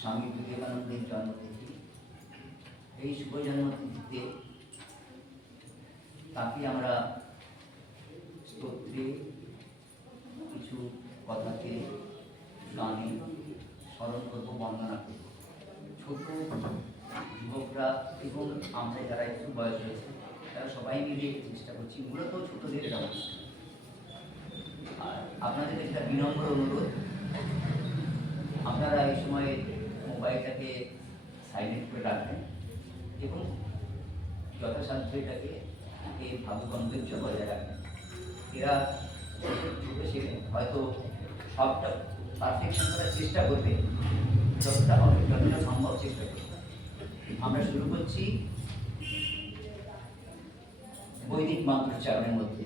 স্বামী বিবেকানন্দের জন্মতিথি। এই শুভ জন্মতিথিতে তাকে আমরা স্তোত্রে কিছু কথাকে গানে স্মরণ করবো, বন্দনা করব। ছোট যুবকরা এবং আমরা যারা একটু বয়স হয়েছে তারা সবাই মিলে চেষ্টা করছি, মূলত ছোটদের এটা অনুষ্ঠান। আর আপনাদের একটা বিনম্র অনুরোধ, আপনারা এই সময় মোবাইলটাকে সাইলেন্ট করে রাখবেন এবং যথাসাধ্য এটাকে এই ভাবগম্ভীর্য বজায় রাখবেন। এরা ছোটো শেখে, হয়তো সবটা পারফেকশন করার চেষ্টা করবে, যতটা হবে যতটা সম্ভব চেষ্টা করবে। আমরা শুরু করছি বৈদিক মন্ত্রোচ্চারণের মধ্যে।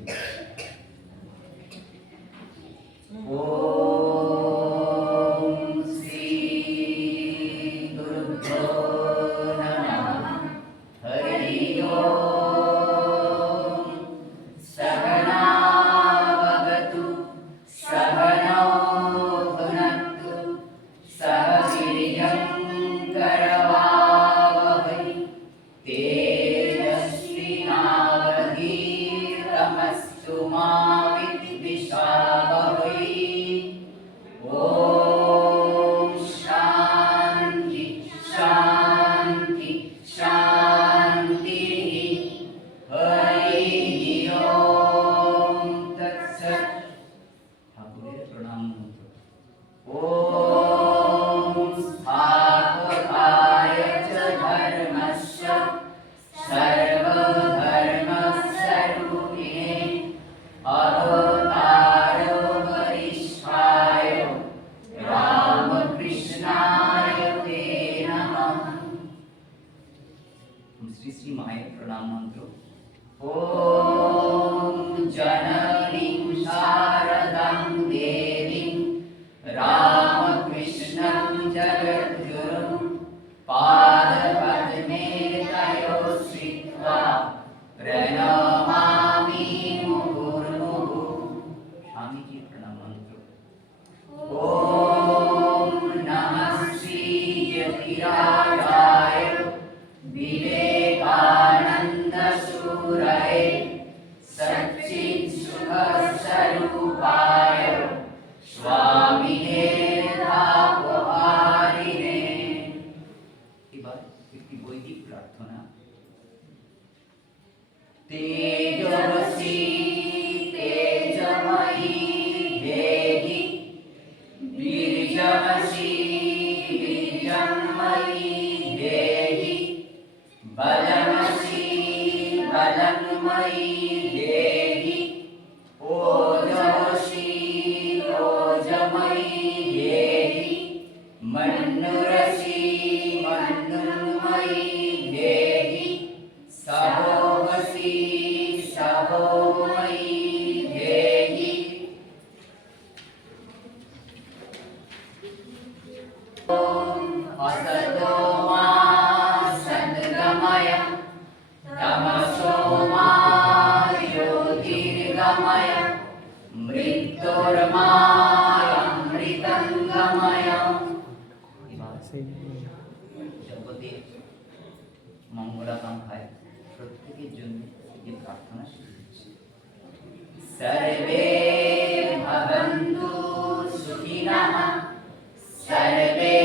श्री श्री माয়ের প্রণাম মন্ত্র। ওম জননীং শারদাং দেবীং রামকৃষ্ণং জগদ্গুরুং পাদপদ্মে তয়ো শ্রিত্বা প্রণমামি মুহুর্মুহুঃ। স্বামীজির প্রণাম মন্ত্র। ওম নমঃ শ্রী যতিরাজায় विवेकानंद सूरये सच्चित् सुख स्वरूपाय स्वामिने तापहारिणे। এবার একটি বৈদিক প্রার্থনা। তেজস্বী তেজময়ী দেহি বীর্যমসি বীর্যময়ী দেহি बलमसि बलमयी देहि ओजस्वी ओजमयी देहि मन्नुरसि मन्नुमयी देहि सहोमसि सहोमयी देहि। असतो मा तमसो मा ज्योतिर्गमय मृत्योर्मामृतंगमय। জগতে মঙ্গলাকাঙ্ক্ষায় প্রত্যেকের জন্য এই প্রার্থনা শুরু হচ্ছে। সর্বে ভবন্তু সুখিনঃ সর্বে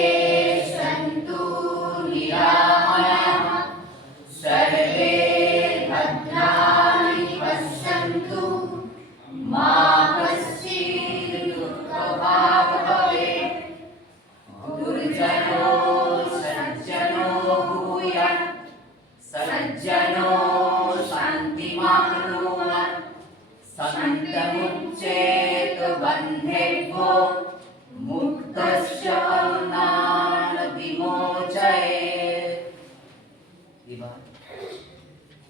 সন্তু নিরাময়াঃ सर्वे भद्राणि पश्यन्तु मा कश्चित् दुःखभाग् भवेत्। दुर्जनो सज्जनो भूयात् सज्जनो शान्तिमाप्नुयात् सन्तमुच्चेत बन्धेभ्यो मुक्तस्य बन्धान् विमोचयेत्। এবার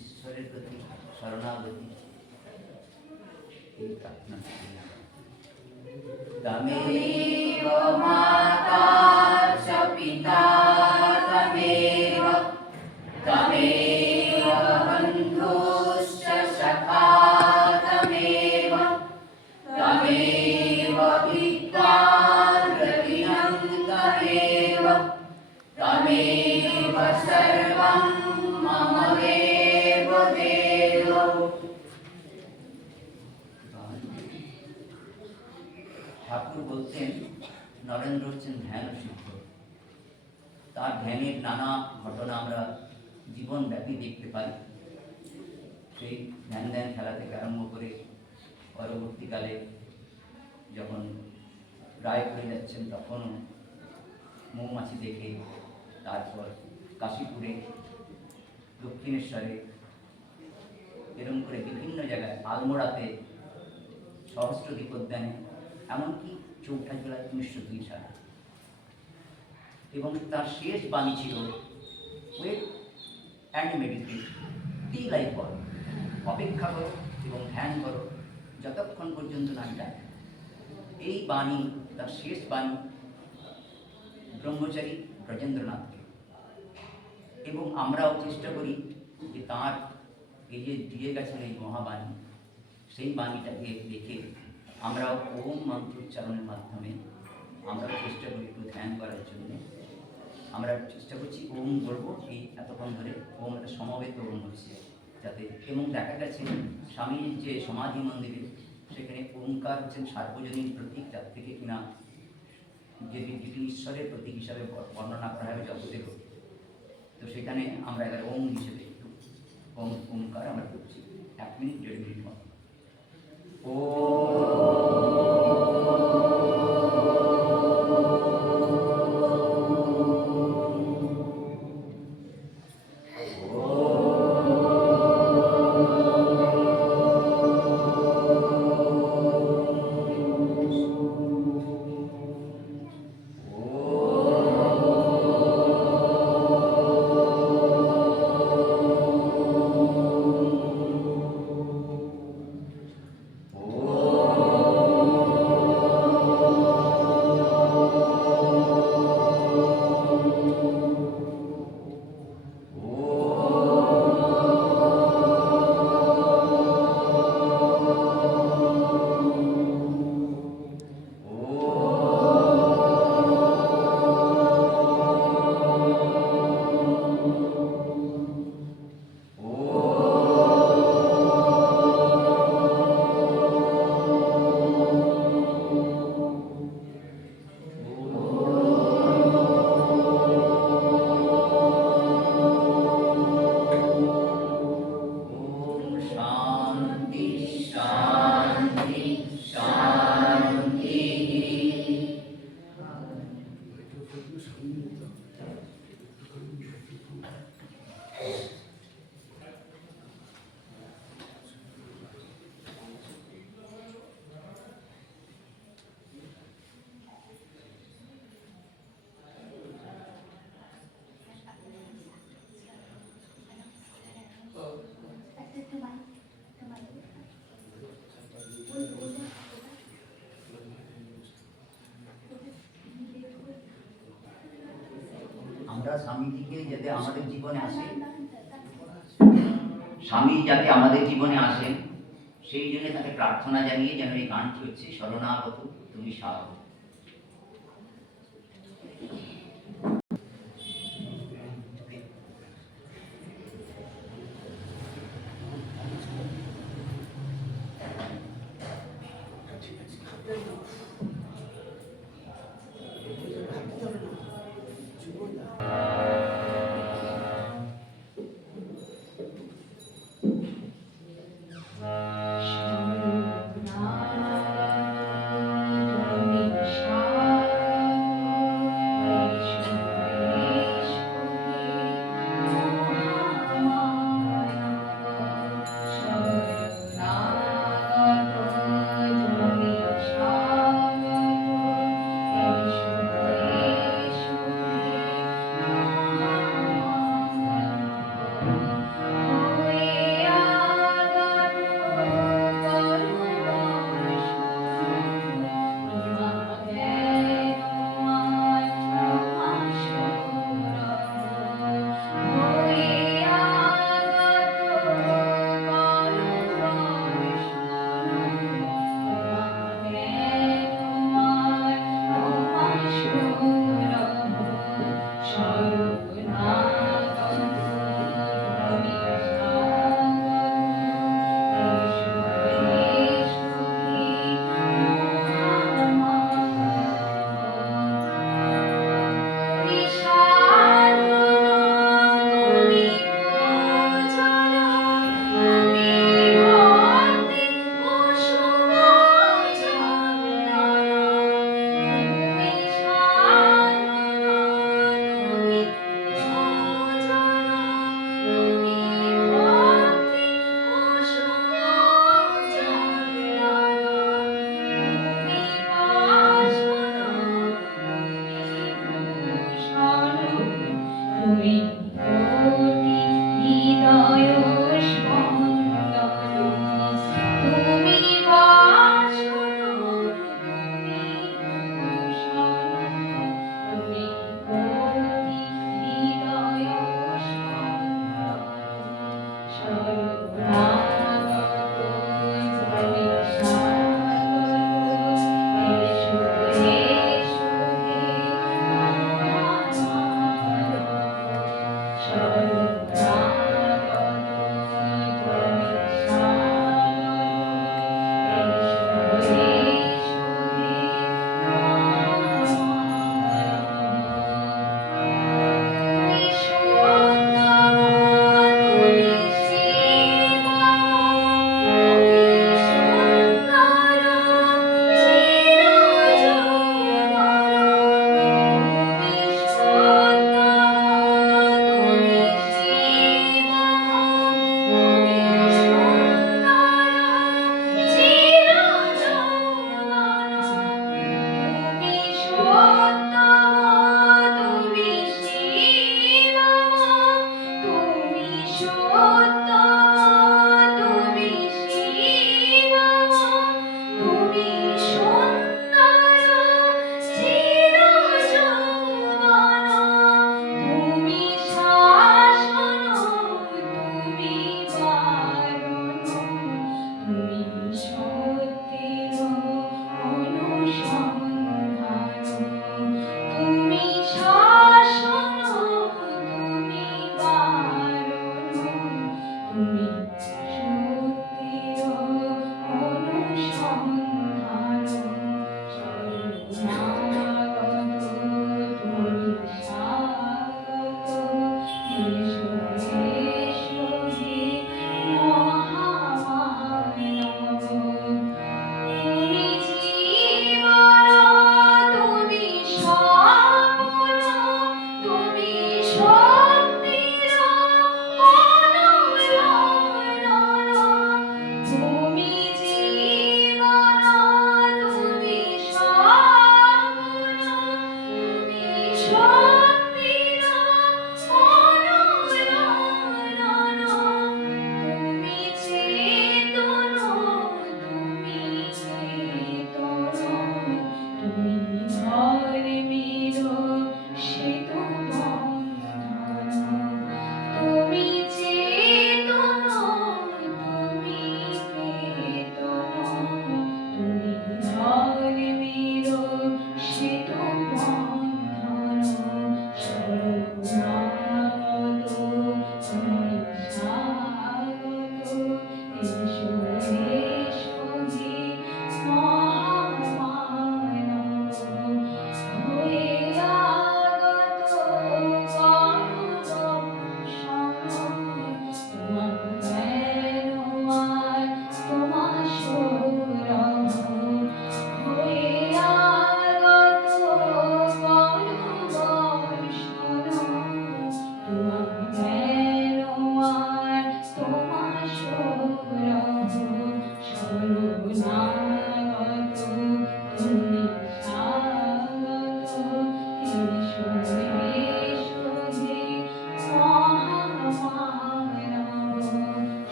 ঈশ্বরের প্রতি শরণাগতি এই প্রার্থনা। তমেব মাতা চ পিতা তমেব তমেব বন্ধুশ্চ সখা তমেব তমেব বিদ্যান তমেব तमेव सर्वं मम देव देव। ঠাকুর বলতেন নরেন্দ্র হচ্ছেন ধ্যান সিদ্ধ। তার ধ্যানের নানা ঘটনা আমরা জীবনব্যাপী দেখতে পাই। সেই ধ্যান খেলা থেকে আরম্ভ করে পরবর্তীকালে যখন রায় হয়ে যাচ্ছেন তখনও মৌমাছি দেখে, তারপর কাশীপুরে, দক্ষিণেশ্বরে, এরকম করে বিভিন্ন জায়গায়, আলমোড়াতে, সহস্রদ্বীপ উদ্যানে, এমনকি চৌঠা জেলায় 1902 সালে। এবং তার শেষ বাণী ছিল wait and meditate till I call, অপেক্ষা করো এবং ধ্যান করো যতক্ষণ পর্যন্ত না ডাকে। এই বাণী তার শেষ বাণী ব্রহ্মচারী ব্রজেন্দ্রনাথকে। এবং আমরাও চেষ্টা করি যে তাঁর এই যে দিয়ে গেছেন এই মহাবাণী, সেই বাণীটাকে দেখে আমরাও ওম মন্ত্র উচ্চারণের মাধ্যমে আমরাও চেষ্টা করি একটু ধ্যান করার জন্যে। আমরা চেষ্টা করছি ওম বলবো, এই এতক্ষণ ধরে ওম একটা সমবেত ওম হচ্ছে যাতে। এবং দেখা গেছে স্বামীর যে সমাধি মন্দিরে, সেখানে ওমকার হচ্ছেন সার্বজনীন প্রতীক, যার থেকে কিনা যেটি ঈশ্বরের প্রতীক হিসাবে বর্ণনা করা হবে জগতের। তো সেখানে আমরা এবার ওম হিসেবে একটু ওমকার আমরা করছি 1 মিনিট 1.5 মিনিট মতো। ও আমরা স্বামীজিকে যাতে আমাদের জীবনে আসে, স্বামী যাতে আমাদের জীবনে আসেন, সেই জন্য তাকে প্রার্থনা জানিয়ে যেন এই গানটি হচ্ছে শরণাগত তুমি সাধু।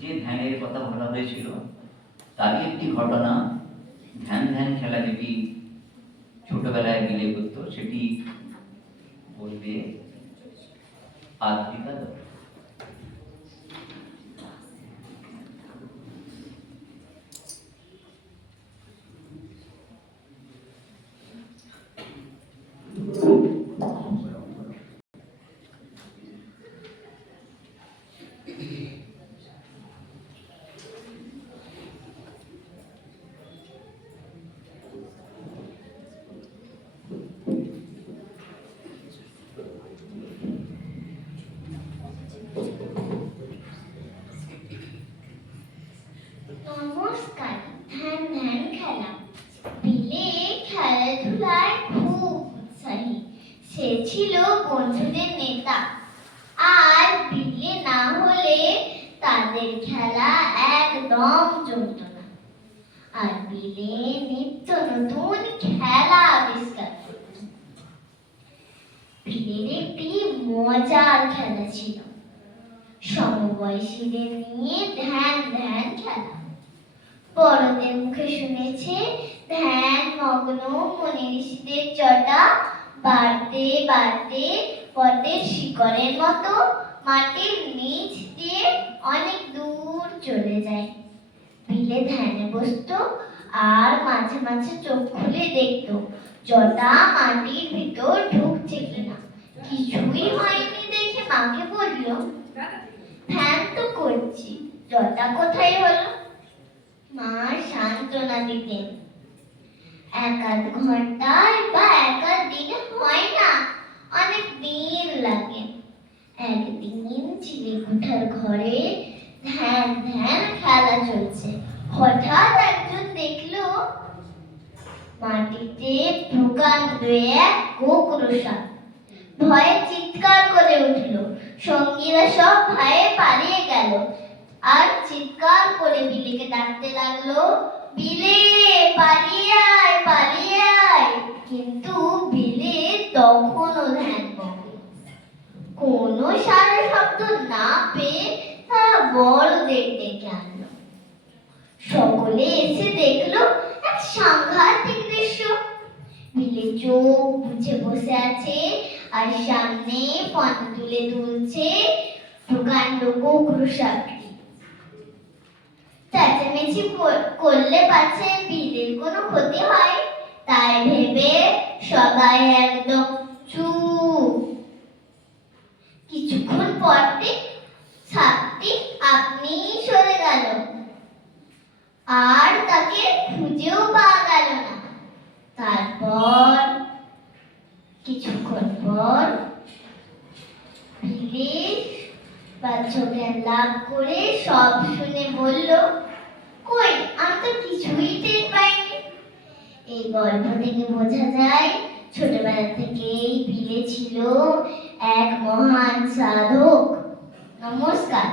যে ধ্যানের কথা বলা হয়েছিল তারই একটি ঘটনা, ধ্যান ধ্যান খেলা যেটি ছোটবেলায় মিলে করতো সেটি বলবে আদ্রিকা দত্ত। নমস্কার। ধ্যান ধ্যান খেলা। বিলে খেলাধুলায় খুব উৎসাহী। সে ছিল বন্ধুদের নেতা। আর বিলে না হলে তাদের খেলা একদম জমত না। আর বিলে নিত্য নতুন খেলা আবিষ্কার করত। বিলের একটি মজার খেলা ছিল সমবয়সীদের নিয়ে ধ্যান ধ্যান খেলা। বড়দের মুখে শুনেছে ধ্যান মগ্ন মনি ঋষিদের জটা বাড়তে বাড়তে বটের শিকড়ের মতো মাটির নিচ দিয়ে অনেক দূর চলে যায়। বিলে ধ্যানে বসতো আর মাঝে মাঝে চোখ খুলে দেখতো জটা মাটির ভিতর ঢুকছে কিনা। কিছুই হয়নি দেখে মাকে বলল, ধ্যান তো করছি, জটা কোথায় হলো? মা সান্ত্বনা দিতেন, এক আধ ঘন্টায় বা এক আধ দিনে হয় না, অনেক দিন লাগে। একদিন চিলেকোঠার ঘরে ধ্যান ধ্যান খেলা চলছে। হঠাৎ একজন দেখলো মাটিতে প্রকাণ্ড এক গোকরসা। ভয়ে চিৎকার করে উঠল। সঙ্গীরা সব ভয়ে পালিয়ে গেল আর চিৎকার করে বিলেকে ডাকতে লাগলো, বিলে পালিয়ে আয়, পালিয়ে আয়। কিন্তু বিলে তখনও ধ্যানমগ্ন। কোনো সারা শব্দ না পেয়ে তারা বড়দের ডেকে আনলো। সকলে এসে দেখলো এক সাংঘাতিক দৃশ্য। বিলে চোখ বুজে বসে আছে আর সামনে ফোন তুলে তুলছে প্রকাণ্ড গোকরসাটি। চেঁচামেচি করলে পাছে বিলের কোনো ক্ষতি হয়, তাই ভেবে সবাই একদম চুপ। কিছুক্ষণ পরটি সাপটি আপনি সরে গেল আর তাকে খুঁজেও পাওয়া গেল না। তারপর কিছুক্ষণ পর বিলে জ্ঞান লাভ করে সব শুনে বলল, কই আমি তো কিছুই টের পাইনি। এই গল্প থেকে বোঝা যায় ছোটবেলা থেকেই বিলে ছিল এক মহান সাধক। নমস্কার।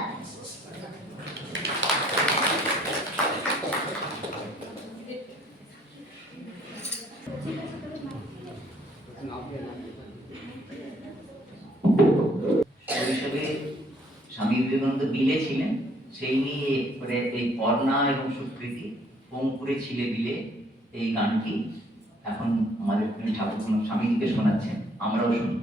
শৈশবে স্বামী বিবেকানন্দ বিলে ছিলেন, সেই নিয়ে করে এই কর্ণা এবং সুকৃতি পঙ্কুরে ছিলে বিলে এই গানটি এখন আমাদের ঠাকুর স্বামীজিকে শোনাচ্ছেন, আমরাও শুনি।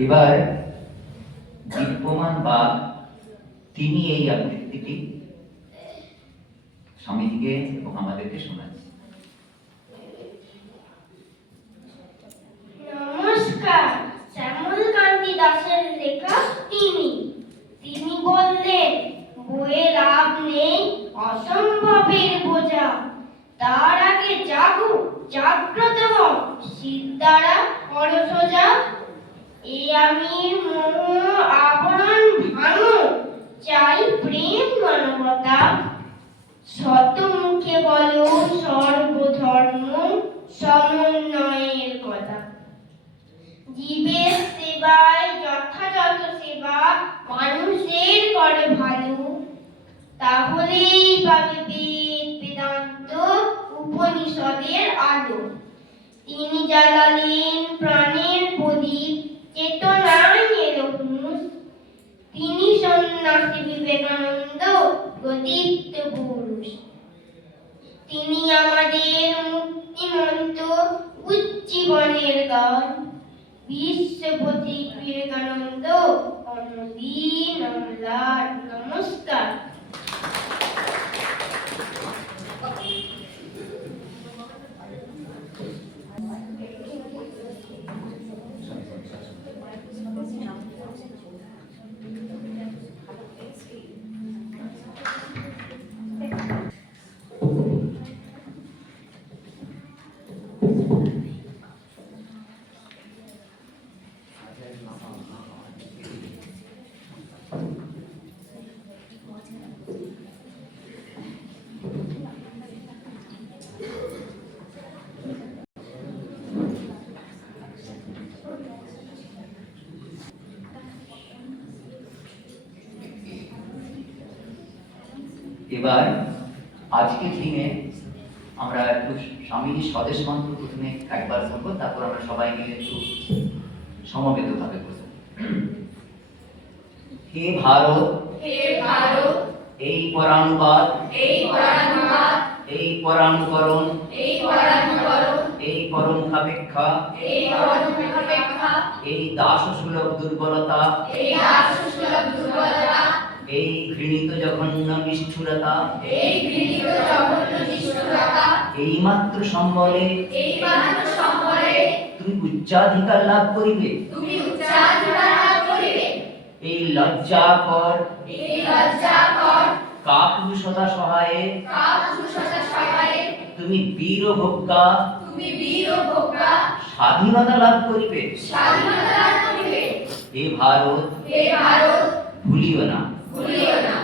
এবার দীপ্যমান বাগ তিনি এই আবৃত্তিটি স্বামীজিকে এবং আমাদেরকে শোনাচ্ছেন। নমস্কার। শ্যামলকান্তি দাসের লেখা তিনি বললেন, বইয়ে লাভ নেই অসম্ভবের বোঝা, তার আগে জাগ্রত হও, শীত দ্বারা করো সোজা। এই আমি মোহ আবরণ ভাঙো, চাই প্রেম মানবতা, শত মুখে বলো সর্বধর্ম সমন্বয়ের কথা। জীবের সেবায় যথাযথ সেবা মানুষের করে ভালো, তাহলেই পাবে বেদ বেদান্ত উপনিষদের আলো। তিনি জ্বালালেন প্রাণের প্রদীপ, চেতনায় এলো হুঁশ, তিনি সন্ন্যাসী বিবেকানন্দ প্রদীপ্ত পুরুষ। তিনি আমাদের মুক্তিমন্ত্র উজ্জীবনের গান, বিশ্বপতি বিবেকানন্দ অনবীন অম্লান। নমস্কার। এবার আজকের দিনে আমরা একটু স্বামীজির স্বদেশ মন্ত্র প্রথমে একবার বলবো, তারপর আমরা সবাই মিলে একটু সমবেতভাবে বলবো। হে ভারত, হে ভারত, এই পরানুবাদ, এই পরানুবাদ, এই পরানুকরণ, এই পরানুকরণ, এই পরমাপেক্ষা, এই পরমাপেক্ষা, এই দাসসুলভ দুর্বলতা, এই দাসসুলভ দুর্বলতা, এই ঘৃণিত জঘন্য নিষ্ঠুরতা, এই ঘৃণিত জঘন্য নিষ্ঠুরতা, এই মাত্র সম্বলে এই মাত্র সম্বলে তুমি উচ্চাধিকার লাভ করিবে, তুমি উচ্চাধিকার লাভ করিবে। এই লজ্জাকর, এই লজ্জাকর কাপুরুষতা সহায়ে কাপুরুষতা সহায়ে তুমি বীরভোগ্যা তুমি বীরভোগ্যা স্বাধীনতা লাভ করিবে। স্বাধীনতা লাভ করিবে। হে ভারত, হে ভারত, ভুলিও না ভুলিও না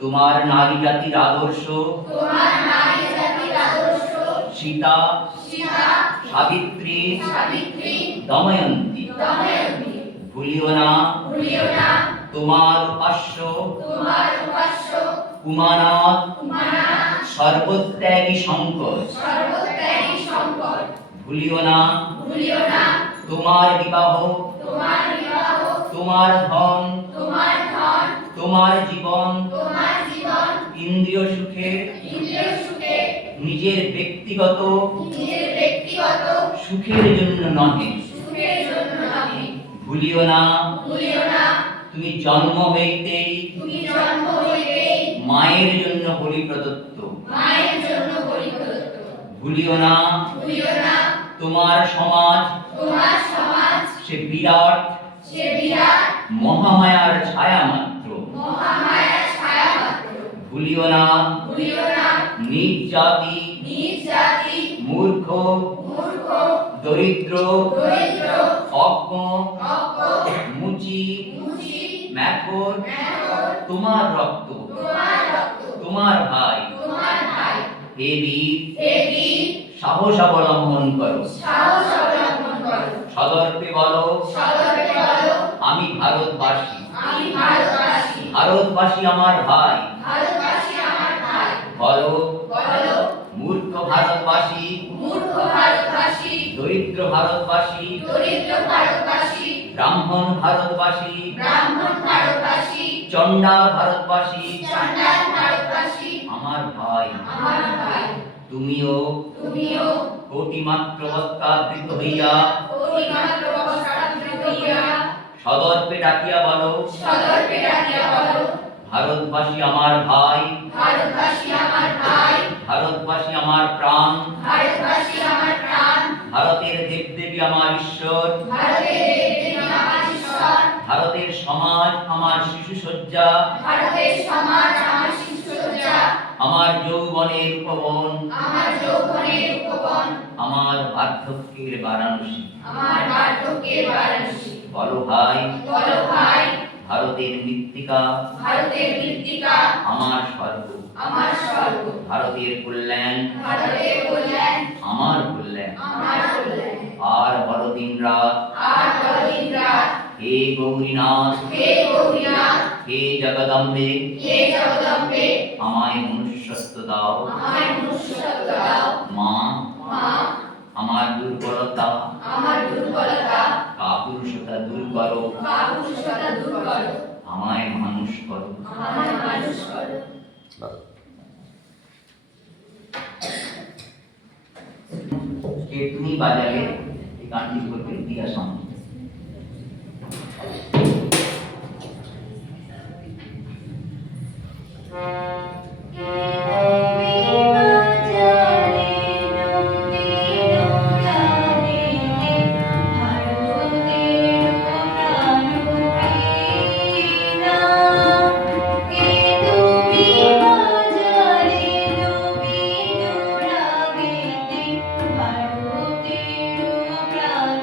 তোমার নারী জাতির আদর্শ, তোমার নারী জাতির আদর্শ, সীতা, সীতা, সাবিত্রী, সাবিত্রী, দময়ন্তী। দময়ন্তী। ভুলিও না ভুলিও না তোমার উপাস্য তোমার উপাস্য উমানাথ, উমানাথ, সর্বত্যাগী শঙ্কর। সর্বত্যাগী শঙ্কর। ভুলিও না ভুলিও না তোমার বিবাহ, তোমার বিবাহ, তোমার ধন, তোমার ধন, তোমার জীবন তোমার জীবন, ইন্দ্রিয় সুখে, ইন্দ্রিয় সুখে, নিজের ব্যক্তিগত নিজের ব্যক্তিগত সুখের জন্য নহে। সুখের জন্য নহে। ভুলিও না ভুলিও না তুমি জন্ম হইতেই তুমি জন্ম হইতেই মায়ের জন্য বলি প্রদত্ত। মায়ের জন্য বলি প্রদত্ত। ভুলিও না ভুলিও না তোমার সমাজ তোমার সমাজ সে বিরাট সে বিরাট মহামায়ার ছায়া মাত্র। মহামায়ার ছায়া মাত্র। ভুলিও না ভুলিও না নিজ জাতি নিজ জাতি মূর্খ মূর্খ দরিদ্র দরিদ্র অজ্ঞ অজ্ঞ মুচি মুচি ম্যাথর মেথর তোমার রক্ত, তোমার রক্ত তোমার ভাই। তোমার ভাই। হে বীর, হে বীর, সাহস অবলম্বন করো, সাহস অবলম্বন করো, সদর্পে বলো সদর্পে বলো আমি ভারতবাসী। আমি ভারতবাসী। ভারতবাসী আমার ভাই। ভারতবাসী আমার ভাই। বলো বলো মূর্খ ভারতবাসী, মূর্খ ভারতবাসী, দরিদ্র ভারতবাসী, দরিদ্র ভারতবাসী, ব্রাহ্মণ ভারতবাসী, ব্রাহ্মণ ভারতবাসী, চণ্ডাল ভারতবাসী চণ্ডাল ভারতবাসী আমার ভাই। আমার ভাই। তুমিও তুমিও কোটি মাত্র বস্তাবৃত হইয়া অতিমাত্র বস্ত্রাবৃত হইয়া সদর্পে ডাকিয়া বলো, সদর্পে ডাকিয়া বলো, ভারতবাসী আমার ভাই, ভারতবাসী আমার ভাই, ভারতবাসী আমার প্রাণ, ভারতবাসী আমার প্রাণ, ভারতের দেবদেবী আমার ঈশ্বর, ভারতের দেবদেবী আমার ঈশ্বর, ভারতের সমাজ আমার শিশুসজ্জা, ভারতের সমাজ আমার শিশুসজ্জা, আমার যৌবনের উপবন, আমার যৌবনের উপবন, আমার বার্ধক্যের বারাণসী। আমার বার্ধক্যের বারাণসী। বলো ভাই, বলো ভাই, ভারতের মৃত্তিকা ভারতের মৃত্তিকা আমার স্বর্গ, আমার স্বর্গ, ভারতের কল্যাণ ভারতের কল্যাণ আমার কল্যাণ। আমার কল্যাণ। আর বড় দিন রাত, আর বড়দিন রাত, হে গৌরীনাথ, হে গৌরীনাথ, হে জগদম্বে, হে জগদম্বে, আমায় মনুষ্যত্ব দাও। আমায় মনুষ্যত্ব দাও। মা, মা, আমার দুর্বলতা আমার দুর্বলতা, কাপুরুষতা দূর করো, কাপুরুষতা দূর করো, আমায় মানুষ করো। আমায় মানুষ করো। তুমি বাজাবে এই গানটি করবে দিয়া সামনে। ভারতের প্রাণ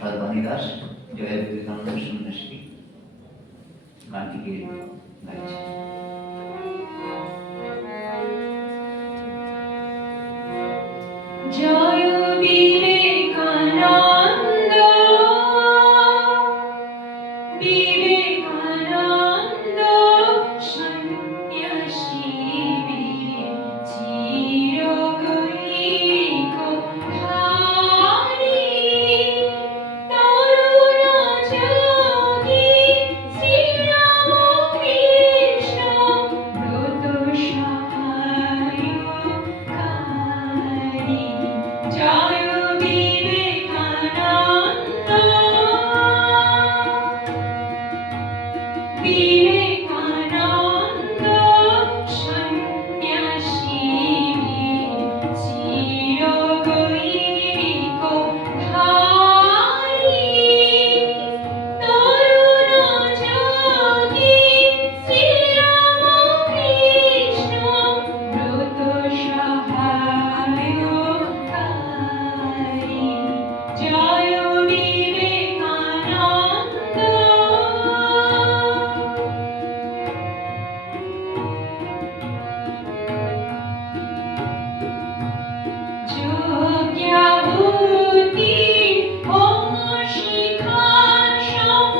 সর্বাণী দাস জয় বিবেকানন্দ সন্ন্যাসী গানটিকে গাইছে। জয় বিবেকানন্দ, বিবেকানন্দ সন্ন্যাসী চিরকৈক ধারী, তরুণ যোগী শ্রীরামকৃষ্ণ ব্রত সহায়কারী। জয় বিবেকানন্দ, বিবেকানন্দ সন্ন্যাসী চিরকৈক ধারী, তরুণ যোগী শ্রীরামকৃষ্ণ ব্রত সহায়কারী। জয় বিবেকানন্দ। যজ্ঞাহুতি হোম শিখার সম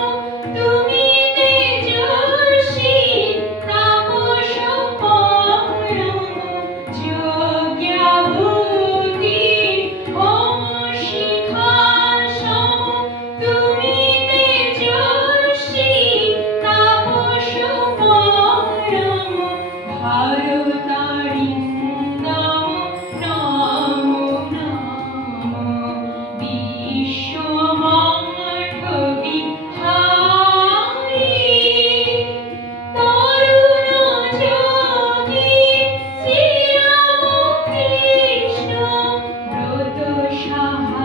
তুমি তেজস্বী তাপস পরম। যজ্ঞাহুতি হোম শিখার সম তুমি তেজস্বী তাপস পরম। ভারতারিন্দম নমো নমো, বিশ্বমার্গ বিহারী, তরুণ যোগী শ্রীরামকৃষ্ণ ব্রত সহায়কারী।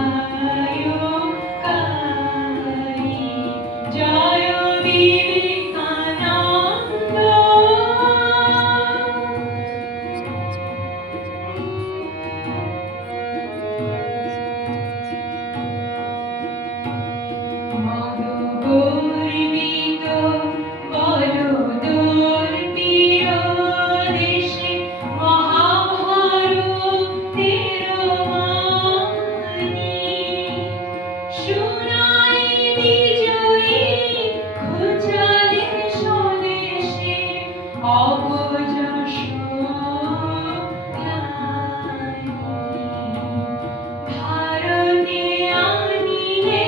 জয় বিবেকানন্দ। মদগর্বিত বলদর্পীয় দেশে মহাভারতের বাণী, শোনায় বিজয়ী ঘোচালে স্বদেশে অবযশ গ্লানি। ভারতে আনিলে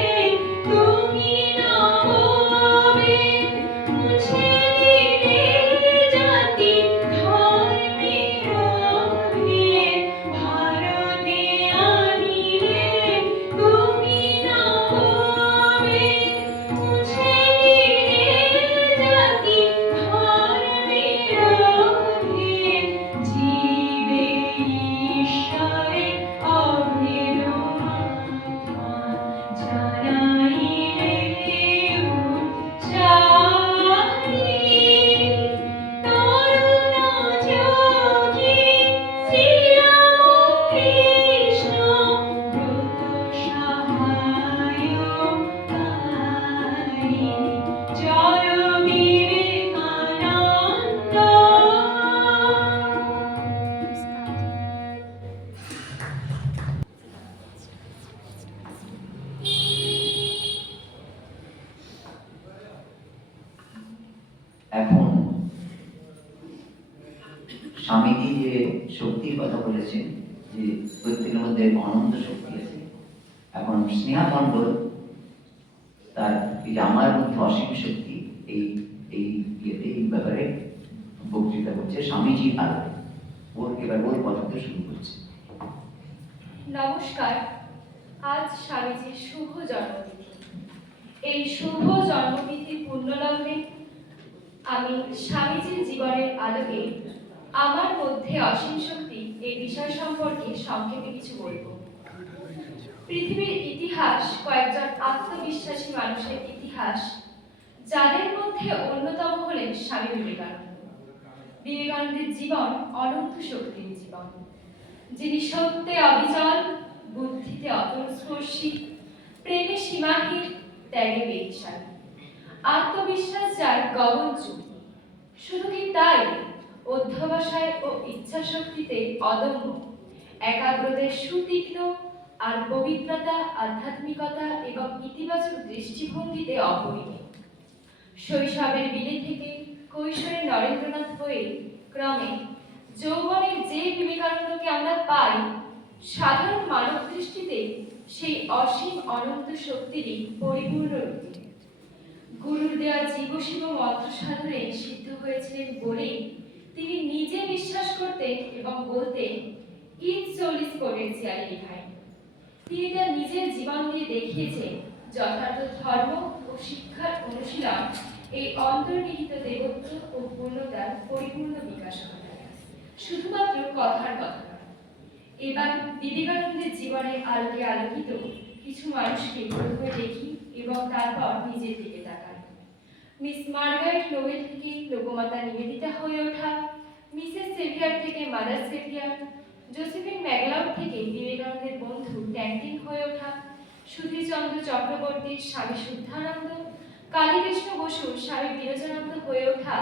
তুমি নববেদ, মুছে দিলে জাতি ধর্মের ভেদ। ভারতে আনিলে তুমি নববেদ, মুছে দিলে জাতি ধর্মের ভেদ। জীবে ঈশ্বরে অভেদ আত্মা, জানাইলে উচ্চারী, তরুণ যোগী শ্রীরামকৃষ্ণ ব্রত সহায়কারী। জয় বিবেকানন্দ। এখন স্বামীজি যে শক্তির কথা বলেছেন, যে প্রত্যেকের মধ্যে অনন্ত শক্তি আছে, এখন স্নেহা মণ্ডল তার এই যে আমার মধ্যে অসীম শক্তি, এই এই ইয়েতে এই ব্যাপারে বক্তৃতা করছে স্বামীজি আলাদা। এবার ওর কথা থেকে শুরু করছে। নমস্কার। আজ স্বামীজির শুভ জন্মতিথি। এই শুভ জন্মতিথির পুণ্যলগ্নে আমি স্বামীজির জীবনের আলোকে আমার মধ্যে অসীম শক্তি এই বিষয় সম্পর্কে সংক্ষেপে কিছু বলব। পৃথিবীর ইতিহাস কয়েকজন আত্মবিশ্বাসী মানুষের ইতিহাস, যাদের মধ্যে অন্যতম হলেন স্বামী বিবেকানন্দ। বিবেকানন্দের জীবন অনন্ত শক্তির জীবন, যিনি সত্যে অবিচল, বুদ্ধিতে অতলস্পর্শী, প্রেমে সীমাহীন, ত্যাগে বেশালী, আত্মবিশ্বাস যার গগন চুম্বী। শুধু কি তাই, অধ্যবসায় ও ইচ্ছাশক্তিতে অদম্য, একাগ্রতায় সুতীক্ষ্ণ, আর পবিত্রতা, আধ্যাত্মিকতা এবং ইতিবাচক দৃষ্টিভঙ্গিতে অপরিণত। শৈশবের বিলে থেকে কৈশোরের নরেন্দ্রনাথ হয়ে ক্রমে যৌবনের যে বিবেকানন্দকে আমরা পাই, সাধারণ মানব দৃষ্টিতে সেই অসীম অনন্ত শক্তিরই পরিপূর্ণ রূপে। গুরুর দেওয়া জীবশিব মন্ত্র সাধনে সিদ্ধ হয়েছিলেন বলেই তিনি নিজে বিশ্বাস করতেন এবং বলতেন, ইট সোল ইজ পোটেনশিয়ালি ডিভাইন। তিনি তার নিজের জীবন দিয়ে দেখিয়েছেন যথার্থ ধর্ম ও শিক্ষার অনুশীলন এই অন্তর্নিহিত দেবত্ব ও পূর্ণতার পরিপূর্ণ বিকাশ ঘটায়, শুধুমাত্র কথার কথা নয়। এবার বিবেকানন্দের জীবনের আলোকে আলোকিত কিছু মানুষকে প্রথমে দেখি এবং তারপর নিজের দিকে তাকাই। মিস মার্গারেট নোবেল থেকে লোকমাতা নিবেদিতা হয়ে ওঠা, মিসেস সেভিয়ার থেকে মাদার সেভিয়ার, জোসেফিন ম্যাকলাউড থেকে বিবেকানন্দের বন্ধু ট্যাঙ্কিন হয়ে ওঠা, সুধীরচন্দ্র চক্রবর্তীর স্বামী শুদ্ধানন্দ, কালীকৃষ্ণ বসুর স্বামী বিরোজানন্দ হয়ে ওঠা,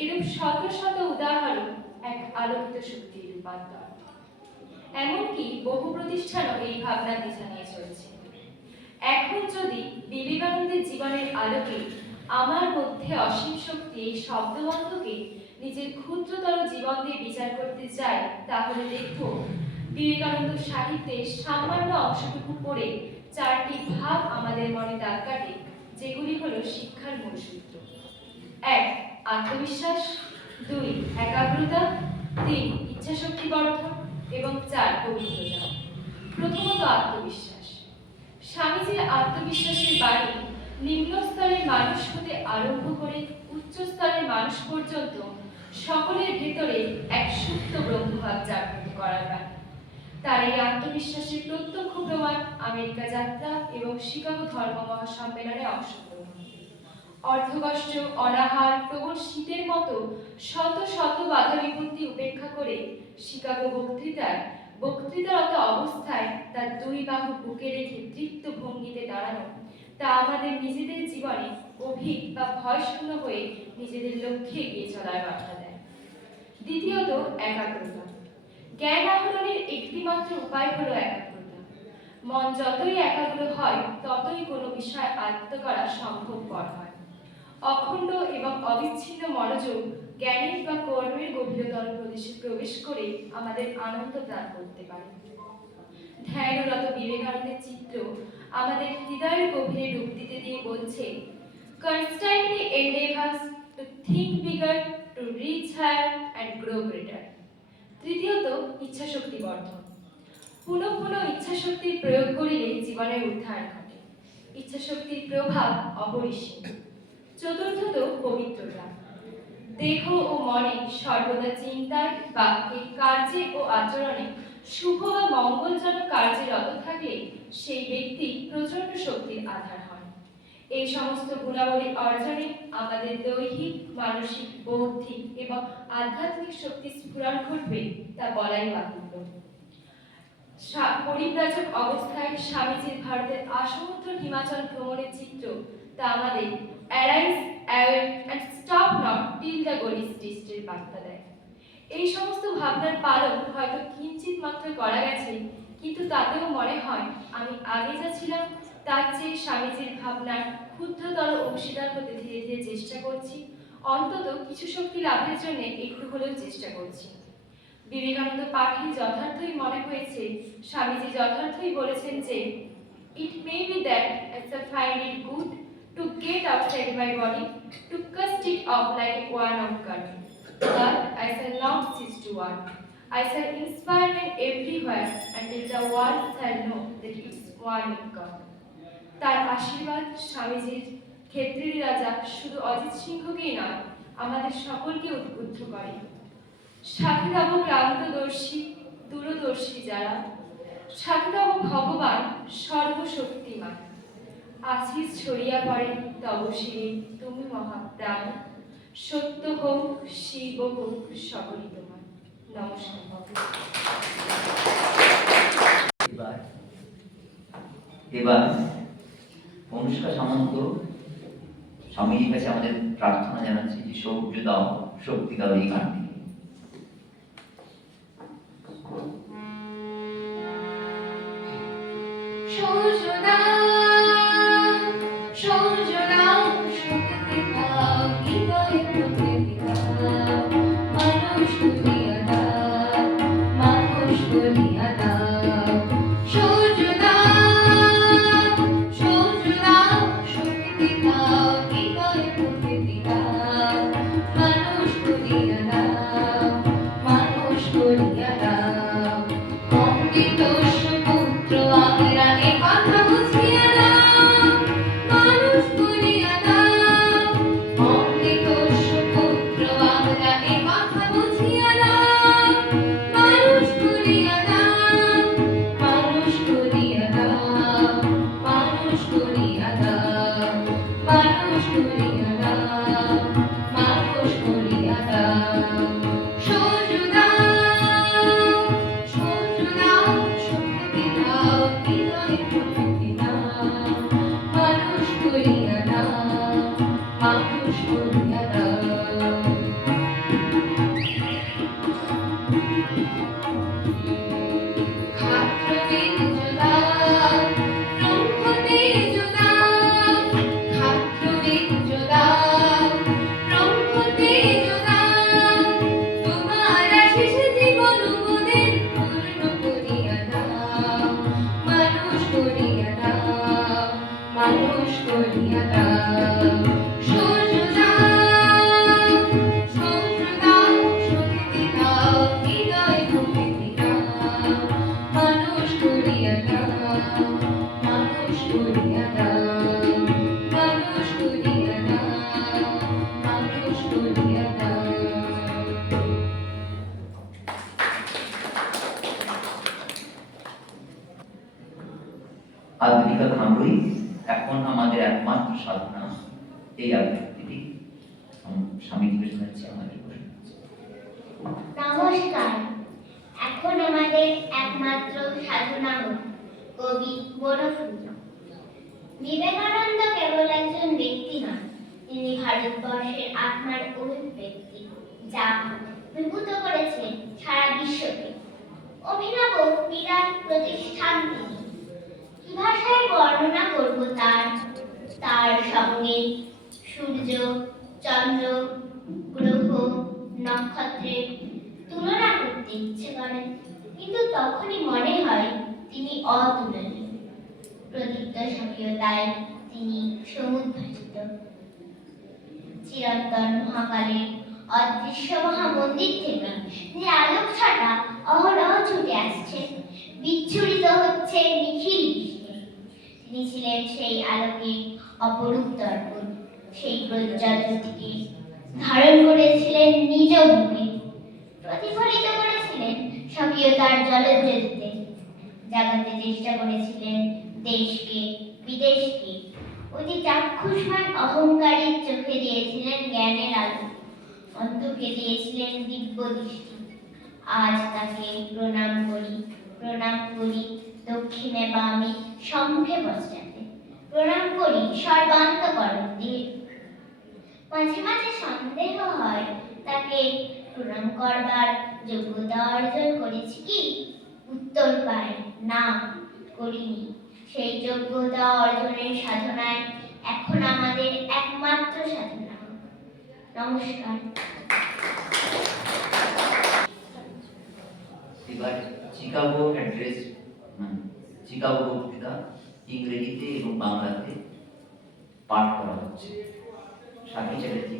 এরূপ শত শত উদাহরণ এক আলোকিত শক্তির রূপান্তর। এমনকি বহু প্রতিষ্ঠানও এই ভাবনার দিশা নিয়ে চলেছে। এখন যদি বিবেকানন্দের জীবনের আলোকে আমার মধ্যে অসীম শক্তি এই শব্দবন্ধকে নিজের ক্ষুদ্রতর জীবন দিয়ে বিচার করতে চাই, তাহলে দেখব বিবেকানন্দ সাহিত্যের সামান্য অংশটুকু পড়ে চারটি ভাব আমাদের মনে দাগ কাটে, যেগুলি হলো শিক্ষার মূল সূত্র। 1. আত্মবিশ্বাস, 2. একাগ্রতা, 3. ইচ্ছাশক্তি বর্ধন এবং 4. পবিত্রতা। প্রথমত আত্মবিশ্বাস। স্বামীজির আত্মবিশ্বাসের বাণী নিম্ন স্তরের মানুষ হতে আরম্ভ করে উচ্চ স্তরের মানুষ পর্যন্ত সকলের ভেতরে এক সুপ্ত ব্রহ্মভাব জাগ্রত করার বাণী। তার এই আত্মবিশ্বাসের প্রত্যক্ষ প্রমাণ আমেরিকা যাত্রা এবং শিকাগো ধর্ম মহাসম্মেলনে অংশগ্রহণ। অর্ধকষ্ট, অনাহার, প্রবল শীতের মতো শত শত বাধা বিপত্তি উপেক্ষা করে শিকাগো বক্তৃতারত অবস্থায় তার দুই বাহু বুকে রেখে তৃপ্ত ভঙ্গিতে দাঁড়ানো, তা আমাদের নিজেদের জীবনে অভিক বা ভয়শূন্য হয়ে নিজেদের লক্ষ্যে এগিয়ে চলার বার্তা দেয়। দ্বিতীয়ত একাগ্রতা। জ্ঞান আহরণের একটিমাত্র উপায় হলো একাগ্রতা। মন যতই একাগ্র হয়, ততই কোনো বিষয় আয়ত্ত করা সম্ভবপর হয়। অখণ্ড এবং অবিচ্ছিন্ন মনোযোগ জ্ঞানের বা কর্মের গভীরতর প্রদেশে প্রবেশ করে আমাদের আনন্দ দান করতে পারে। ধ্যানরত বিবেকানন্দের চিত্র আমাদের হৃদয়ের গভীরে ডুব দিতে দিয়ে বলছে, constantly endeavors to think bigger, to reach higher and grow greater. তৃতীয়ত ইচ্ছাশক্তি বর্ধন। পুনঃ পুনঃ ইচ্ছাশক্তির প্রয়োগ করিলে জীবনের উদ্ধার ঘটে। ইচ্ছাশক্তির প্রভাব অপরিসীম। চতুর্থত পবিত্রতা। দেহ ও মনে সর্বদা চিন্তায়, বাক্যে, কার্যে ও আচরণে শুভ বা মঙ্গলজনক কার্যে রত থাকলে সেই ব্যক্তি প্রচণ্ড শক্তির আধার হয়। এই সমস্ত গুণাবলী অর্জনে আমাদের দৈহিক, মানসিক, বৌদ্ধিক এবং আধ্যাত্মিক শক্তি স্ফুরণ ঘটবে, তা বলাই বাহুল্য। পরিব্রাজক অবস্থায় স্বামীজির ভারতের আসমুদ্র হিমাচল ভ্রমণের চিত্র, তা আমাদের arise, awake and stop not till the goal is reached এর বার্তা দেয়। এই সমস্ত ভাবনার পালন হয়তো কিঞ্চিত মাত্র করা গেছে, কিন্তু তাতেও মনে হয় আমি আগে যা ছিলাম তার চেয়ে স্বামীজির ভাবনার ক্ষুদ্রতর অংশীদার হতে ধীরে ধীরে চেষ্টা করছি, অন্তত কিছু শক্তি লাভের জন্য একটু হলেও চেষ্টা করছি। বিবেকানন্দ পাঠে যথার্থই মনে হয়েছে, স্বামীজি যথার্থই বলেছেন যে, it may be that as I find it good to get outside my body, to cast it off like a worn out curtain. But I shall not cease to work. I shall inspire men everywhere until the world shall know that it is one with God. তার আশীর্বাদ স্বামীজির ক্ষেত্রের রাজা শুধু অজিত সিংহকেই নয়, আমাদের সকলকে উদ্বুদ্ধ করে। সাথে তব ক্লান্তদর্শী, দূরদর্শী যারা, সাথে তব ভগবান সর্বশক্তিমান। আশিস ছড়িয়া পড়ে তব শিরে তুমি মহাপ্রাণ, সত্য হোক, শিব হোক, সকলই তোমার। নমস্কার। এবার অনুষ্কা সামন্ত স্বামীর কাছে আমাদের প্রার্থনা জানাচ্ছি যে সৌর্য দাও, শক্তি দাও এই গানটি। সূর্য দাও, সূর্য দাও, শক্তি দাও, হৃদয়ে প্রকৃতি দাও, মানুষ করিয়া দাও, মানুষ করিয়া দাও। সূর্য দাও, সূর্য দাও, শক্তি দাও, হৃদয়ে প্রকৃতি দাও, মানুষ করিয়া দাও, মানুষ করিয়া দাও। অমৃত সুপুত্র আমরা এ কথা বুঝিয়া দাও, মানুষ করিয়া দাও। অমৃত সুপুত্র আমরা এ কথা বুঝিয়া দাও, মানুষ করিয়া দাও, মানুষ করিয়া দাও, মানুষ করিয়া দাও, মানুষ করিয়া দাও, মানুষ করিয়া দাও। সূর্য দাও, সূর্য দাও, শক্তি দাও, হৃদয়ে প্রকৃতি দাও, মানুষ করিয়া দাও, মানুষ করিয়া দাও। খাদ্র বীর্য দাও, ব্রহ্ম তেজ দাও, খাদ্র বীর্য দাও, ব্রহ্ম তেজ দাও। তোমার আশিসে জীবন মোদের পূর্ণ করিয়া দাও, মানুষ করিয়া দাও, মানুষ করিয়া দাও। সূর্য দাও, সূর্য দাও, শক্তি দাও, হৃদয়ে প্রকৃতি দাও, মানুষ করিয়া দাও, মানুষ করিয়া দাও, মানুষ করিয়া দাও, মানুষ করিয়া দাও। আধুনিকা খামরুই এখন আমাদের একমাত্র সাধনা, এই আবৃত্তিটি স্বামীজিকে শোনাচ্ছি আমাদের প্রশ্ন। নমস্কার। এখন আমাদের একমাত্র সাধনা হল কবি বনফুল। বিবেকানন্দ কেবল একজন ব্যক্তি নন, তিনি ভারতবর্ষের আত্মার অভিব্যক্তি, যা বিভূত করেছেন সারা বিশ্বকে। অভিনব বিরাট প্রতিষ্ঠান তিনি। কি ভাষায় বর্ণনা করব তার তার সঙ্গে সূর্য, চন্দ্র, গ্রহ, নক্ষত্রের তুলনা করতে ইচ্ছে করে, কিন্তু তখনই মনে হয় তিনি অতুলনীয়। প্রদীপ্ত স্বকীয়তায় তিনি সমুদ্ভাসিত। চিরন্তন মহাকালের অদৃশ্য মহামন্দির থেকে যে আলোক ছটা অহরহ ছুটে আসছে, বিচ্ছুরিত হচ্ছে নিখিল বিশ্বে। তিনি ছিলেন সেই আলোকে অপরূপ দর্পণ, সেই প্রজ্জ্বল জ্যোতিকে ধারণ করেছিলেন নিজ মুখে, প্রতিফলিত করেছিলেন স্বকীয়তার জলজ্যোতিতে। জাগাতে চেষ্টা করেছিলেন দেশকে, বিদেশকে। অতি চাক্ষুষমান অহংকারীর চোখে দিয়েছিলেন জ্ঞানের আলো, অন্তকে দিয়েছিলেন দিব্য দৃষ্টি। আজ তাকে প্রণাম করি, প্রণাম করি দক্ষিণে বামে শঙ্খে পশ্চাতে, প্রণাম করি সর্বান্তকরণ দিয়ে। মাঝে মাঝে সন্দেহ হয় তাকে প্রণাম করবার যোগ্যতা অর্জন করেছি কি? উত্তর পাই না, করিনি। সেই যোগ্যতা অর্জনের সাধনায় এখন আমাদের একমাত্র সাধনা। নমস্কার। এবার চিকাগো অ্যাড্রেস, চিকাগো বক্তৃতা ইংরেজিতে এবং বাংলাতে পাঠ করা হচ্ছে। সাথী চ্যাটার্জি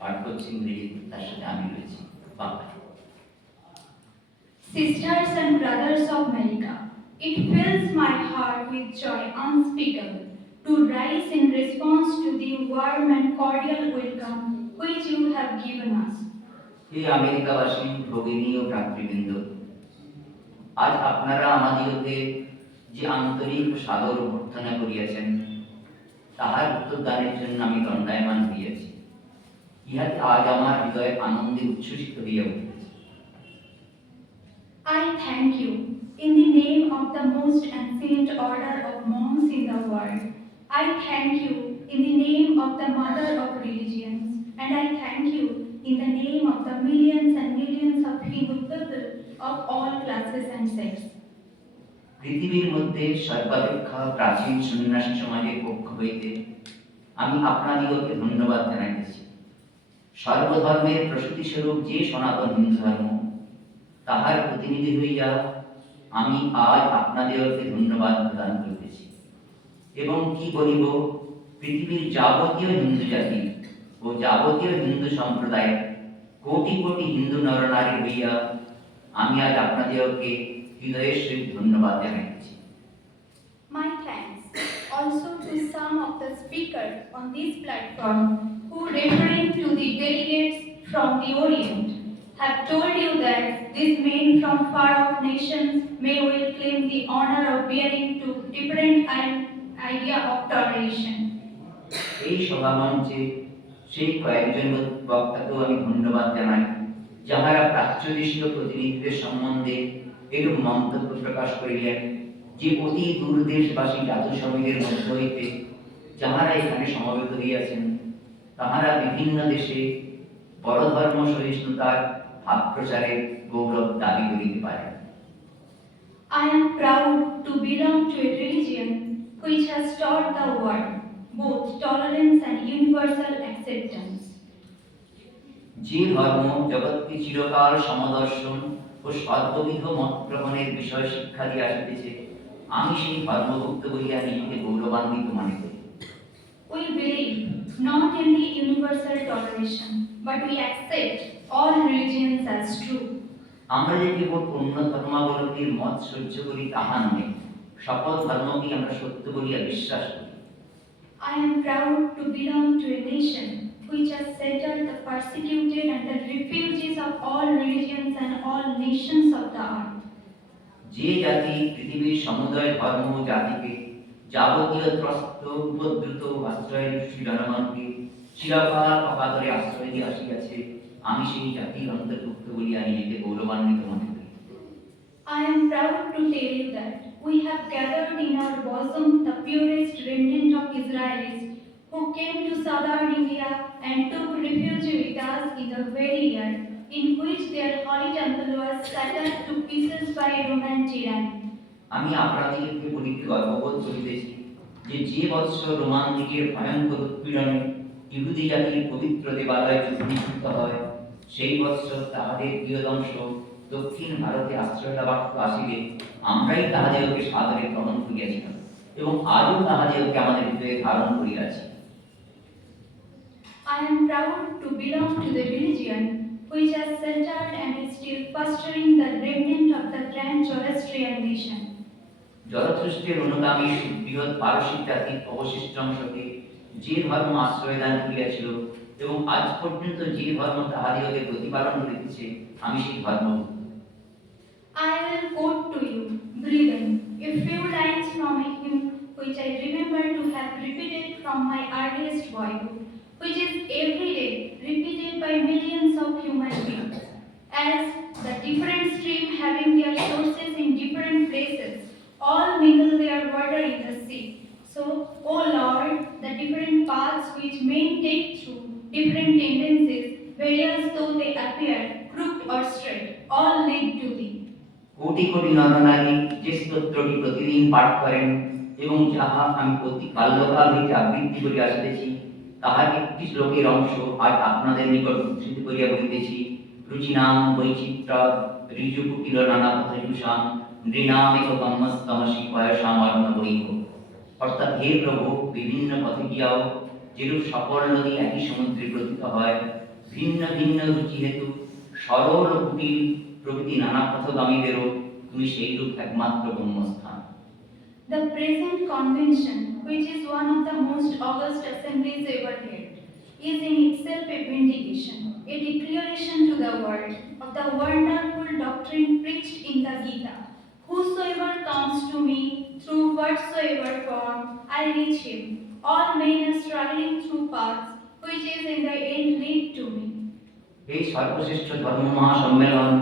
পাঠ করছে ইংরেজিতে, তার সাথে আমি রয়েছি বাংলায়। Sisters and brothers of America, it fills my heart with joy unspeakable to rise in response to the warm and cordial welcome which you have given us. হে আমেরিকাবাসী ভগিনী ও ভ্রাতৃবৃন্দ, আজ আপনারা আমাদিগকে যে আন্তরিক ও সাদর অভ্যর্থনা করিয়াছেন, তাহার উত্তরদানের জন্য আমি দণ্ডায়মান হইয়াছি। ইহাতে আজ আমার হৃদয় আনন্দে উচ্ছ্বসিত হইয়া উঠিতেছে। I thank you in the name of the most ancient order of monks in the world. I thank you in the name of the Mother of Religions, and I thank you in the name of the millions and millions of Hindu people of all classes and sects. পৃথিবীর মধ্যে সর্বাপেক্ষা প্রাচীন সন্ন্যাসী সমাজের পক্ষ হইতে আমি আপনাদিগকে ধন্যবাদ জানাইতেছি। সর্বধর্মের প্রসূতিস্বরূপ যে সনাতন হিন্দু ধর্ম, তাহার প্রতিনিধি হইয়া আমি আজ আপনাদিগকে ধন্যবাদ প্রদান করিতেছি। এবং কি বলিব, পৃথিবীর যাবতীয় হিন্দু জাতি ও যাবতীয় হিন্দু সম্প্রদায় কোটি কোটি হিন্দু নরনারী হইয়া আমি আজ আপনাদিগকে হৃদয়ের সহিত ধন্যবাদ জানাইতেছি। My thanks also to some of the speakers on this platform who, referring to the delegates from the Orient, have told you that these men from far-off nations may well claim the honor of bearing to different idea of toleration. এই সভামঞ্চে সেই কয়েকজন বক্তাকেও আমি ধন্যবাদ জানাই, যাহারা প্রাচ্যদেশীয় প্রতিনিধিদের সম্বন্ধে এরূপ মন্তব্য প্রকাশ করিলেন যে অতি দূরদেশবাসী জাতি সমিতির মধ্য হইতে যাহারা এখানে সমবেত হইয়াছেন, তাহারা বিভিন্ন দেশে পরধর্ম সহিষ্ণুতার ভাব প্রচারের গৌরব দাবি করিতে পারেন। I am proud to belong to a religion which has taught the world both tolerance and universal acceptance. যে ধর্ম জগৎকে চিরকাল সমদর্শন ও সর্ববিধ মত গ্রহণের বিষয় শিক্ষা দিয়ে আসিতেছে, আমি সেই ধর্মভুক্ত বলিয়া নিজেকে গৌরবান্বিত মনে করি। We believe not in the universal toleration, but we accept all religions as true. আমরা যে কেবল অন্য ধর্মাবলম্বীর মত সহ্য করি তাহা নয়, সকল ধর্মকেই আমরা সত্য বলিয়া বিশ্বাস করি। I am proud to belong to a nation which has settled the persecuted and the refugees of all religions and all nations of the earth. যে জাতি পৃথিবীর সমুদয় ধর্ম ও জাতিকে যাবতীয় ত্রস্ত উপদ্রুত আশ্রয়ের জনগণকে চিরকাল অকাতরে আশ্রয় দিয়ে আসিয়াছে, আমি সেই জাতির অন্তর্ভুক্ত বলিয়া নিজেকে গৌরবান্বিত মনে করি। I am proud to tell you that we have gathered in our bosom the purest remnant of Israelis who came to southern India and took refuge with us in the very year in which their holy temple was shattered to pieces by Roman tyranny. আমি আপনাদিগকে বলিতে গর্ববোধ করিতেছি যে বৎসর Roman দিগের ভয়ঙ্কর উৎপীড়নে ইহুদি জাতির পবিত্র দেবালয় যুদ্ধ হয়, সেই বৎসর তাহাদের প্রিয়দংশ দক্ষিণ ভারতে আশ্রয় লাভার্থ আসিলে আমরাই তাহাদেরকে সাদরে গ্রহণ করিয়াছিলাম এবং আজও তাহাদেরকে আমাদের হৃদয়ে ধারণ করিয়াছি। I am proud to belong to the religion which has settled and is still fostering the remnant of the grand Zoroastrian nation. জরথুস্ট্রের অনুগামী বৃহৎ পারসিক জাতির অবশিষ্ট অংশকে যে ধর্ম আশ্রয় দান করিয়াছিল এবং আজ পর্যন্ত যে ধর্ম তাহাদিগকে প্রতিপালন করিতেছে, আমি সেই ধর্মভুক্ত। I will quote to you, brethren, a few lines from a hymn which I remember to have repeated from my earliest boyhood, which is every day repeated by millions of human beings. As the different stream having their sources in different places, all mingle their water in the sea. So, O Lord, the different paths which men take through different tendencies, various though they appear, crooked or straight, all lead to thee. Crore crore নরনারী যে স্তোত্রটি প্রতিদিন পাঠ করেন এবং যাহা আমি প্রতি বাল্যকাল হইতে আবৃত্তি করিয়া আসিতেছি, তাহার একটি শ্লোকের অংশ আজ আপনাদের নিকট উদ্ধৃত করিয়া বলিতেছি। রুচিনাম বৈচিত্র ঋজু কুটিল নানা পথজুষাম নৃণামেক কম্মস্তমসি পয়সামর্ণ বৈহ। অর্থাৎ হে প্রভু, বিভিন্ন পথে গিয়াও যেরূপ সকল নদী একই সমুদ্রে পতিত হয়, ভিন্ন ভিন্ন রুচি হেতু সরল ও কুটিল প্রভৃতি নানা পথগামীদেরও তুমি সেইরূপ একমাত্র গম্যস্থান। The present convention, which is one of the most august assemblies ever held, is in itself a vindication, a declaration to the world of the wonderful doctrine preached in the Gita. Whosoever comes to me through whatsoever form, I reach him. All men are struggling through paths which is in the end lead to me. এই সর্বশ্রেষ্ঠ ধর্ম মহাসম্মেলন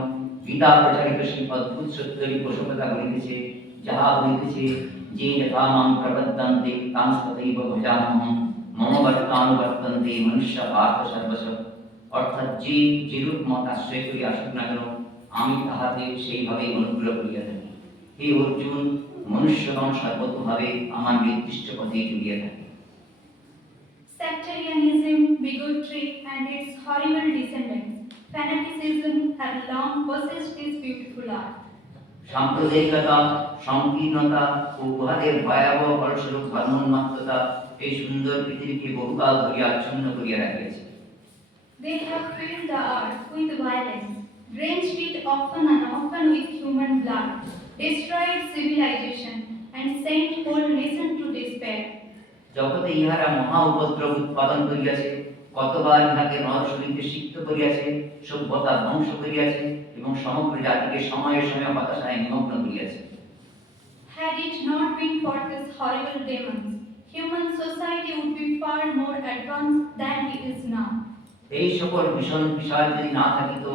গীতা প্রচারিত সেই অদ্ভুত সত্যেরই পোষকতা করিতেছে, যাহা বলিতেছে যে যথা মাং প্রপদ্যন্তে তাং তথৈব ভজামহং মম বর্তানুবর্তন্তে মনুষ্য পার্থ সর্বশ। অর্থাৎ যে যেরূপ মত আশ্রয় করি আসুক না কেন, আমি তাহাতে সেইভাবেই অনুগ্রহ করিয়া থাকি। হে অর্জুন, মনুষ্যগণ সর্বতোভাবে আমার নির্দিষ্ট পথেই চলিয়া থাকে। Sectarianism, bigotry, and its horrible descendants, fanaticism, have long possessed this beautiful art. সাম্প্রদায়িকতা, সংকীর্ণতা ও উহাদের ভয়াবহ ফলস্বরূপ ধর্মোন্মত্ততা এই সুন্দর পৃথিবীকে বহুকাল ধরিয়া আচ্ছন্ন করিয়া রাখিয়াছে। They have filled the earth with violence, drenched it often and often with human blood, destroyed civilization, and sent whole nations to despair. জগতে ইহারা মহা উপদ্রব উৎপাদন করিয়াছে, কতবার ইহাকে নরশরীরে সিক্ত করিয়াছে, সভ্যতা ধ্বংস করিয়াছে এবং সমগ্র জাতিকে সময়ে সময়ে হতাশায় নিমগ্ন করিয়াছে। Had it not been for these horrible demons, human society would be far more advanced than it is now. এই সকল ভীষণ বিষয় যদি না থাকিত,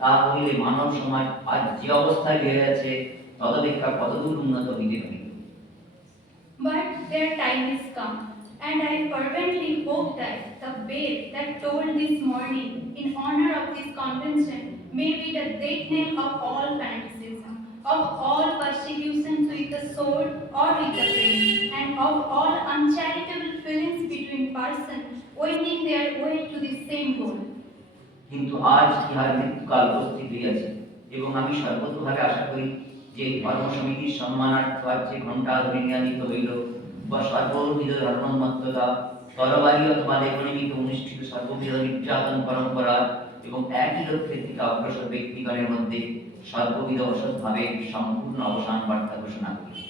তাহা হইলে মানব সমাজ আজ যে অবস্থায় রয়ে আছে তদপেক্ষা কতদূর উন্নত হইতে পারে। But their time is come, and I fervently hope that the bell that tolled this morning in honor of this convention may be the death knell of all fanaticism, of all persecutions with the sword or with the pen, and of all uncharitable feelings between persons wending their way to the same goal. কিন্তু আজ ইহার মৃত্যুকাল উপস্থিত হইয়াছে এবং আমি সর্বতোভাবে আশা করি যে ধর্ম সমিতির সম্মানার্থ আজ যে ঘণ্টা ধরে নিয়োজিত হইল বা সর্ববিধ ধর্মোন্মত্ততা, তরবারি অথবা লেখনিমিত অনুষ্ঠিত সর্ববিধ নির্যাতন পরম্পরা এবং একই লক্ষ্যের দিকে অগ্রসর ব্যক্তিগণের মধ্যে সর্ববিধ অসৎভাবে সম্পূর্ণ অবসান বার্তা ঘোষণা করি।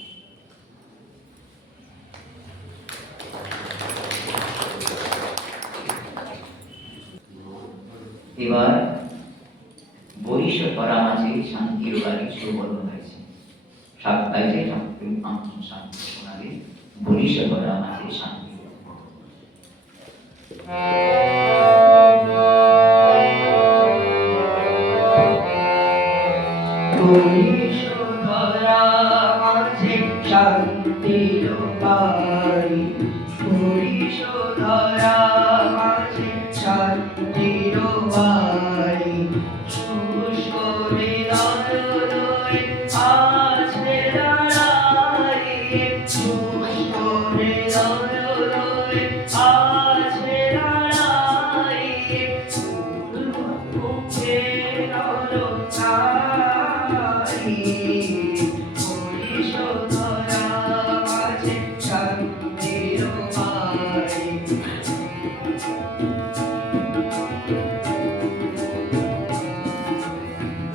এবার বরিশ করা মাঝে শান্তির বাড়ি সুবর্ণ হয়েছে। সাতটায় যে ঠাকুর শান্তি শোনাবে, বরিশ করা মাঝে শান্তি। বরিশ করা মাঝে শান্তির বাড়ি, বরিশ করা মাঝে শান্তির বাড়ি। শুষ্ক হৃদয় আছে দাঁড়াইয়ে, শুষ্ক হৃদয় আছে দাঁড়াইয়ে, মুখে নরনারী। বরিশ করা মাঝে শান্তির বাড়ি।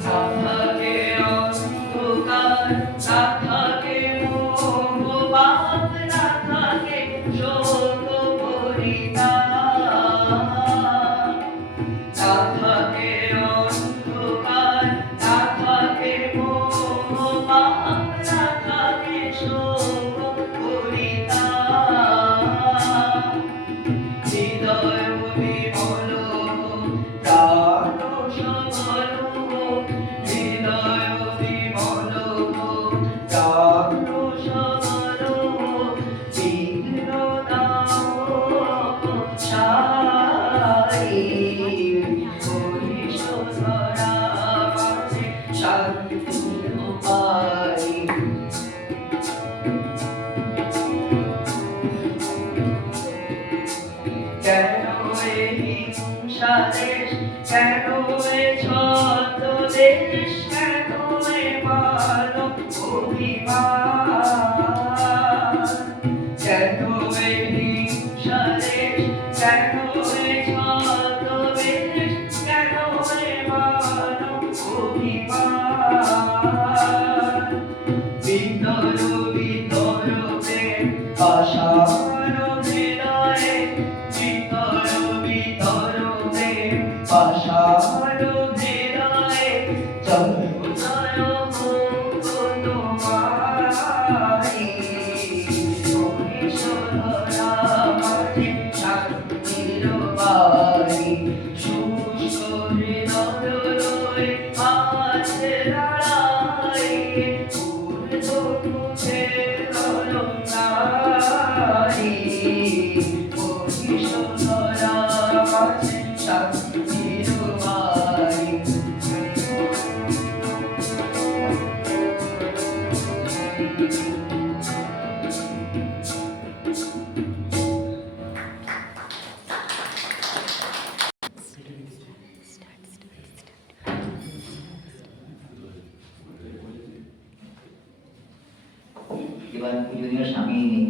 না থাকে অন্ধকার, না থাকে মোহ পাপ, না থাকে শোক পরিতাপ। না থাকে অন্ধকার, না থাকে মোহ পাপ, না থাকে শোক পরিতাপ। হৃদয় বিমল প্রাণ সবল, হৃদয় বিমল প্রাণ সবল, বিঘ্ন নাম ছাই। বরিশ করা মাঝে শান্তি পাই। কেন এই হিংসা দেশ, কেন এ ছদ্মবেশ, কেন এ মানব অভিমান। কেন এই হিংসা দেশ, কেন এ ছদ্মবেশ, কেন এ মানব অভিমান। ভিতর ভিতর প্রেম পাষাণ হৃদয়ে, ভিতর ভিতর প্রেম পাষাণ হৃদয়ে, জয় জয় মুখ তোমারি। বরিশ করা মাঝে শান্তির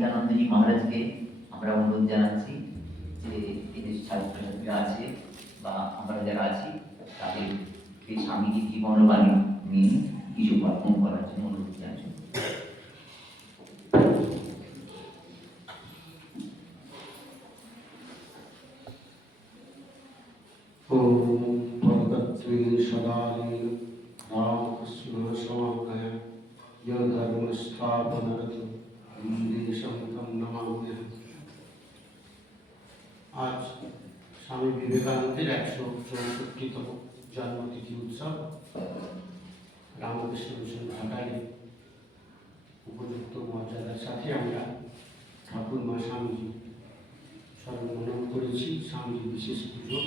বিবেকানন্দজি মহারাজকে আমরা অনুরোধ জানাচ্ছি যে এই যে ছাত্রছাত্রীরা আছে বা আমরা যারা আছি তাদেরকে স্বামীজি জীবনবাণী নিয়ে কিছু পারফর্ম করার জন্য অনুরোধ জানাচ্ছি। ओम भगवते सदानंद रामकृष्ण समागय यो धर्म स्थापनार्थ देशं तं नमाम्यहम्। आज स्वामी विवेकानंदेर 164तम जन्मतिथि उत्सव रामकृष्ण मिशन ढाकाয় উপযুক্ত মর্যাদার সাথে আমরা ঠাকুর মা স্বামীজি স্মরণ করেছি। স্বামীজি বিশেষ পুজো,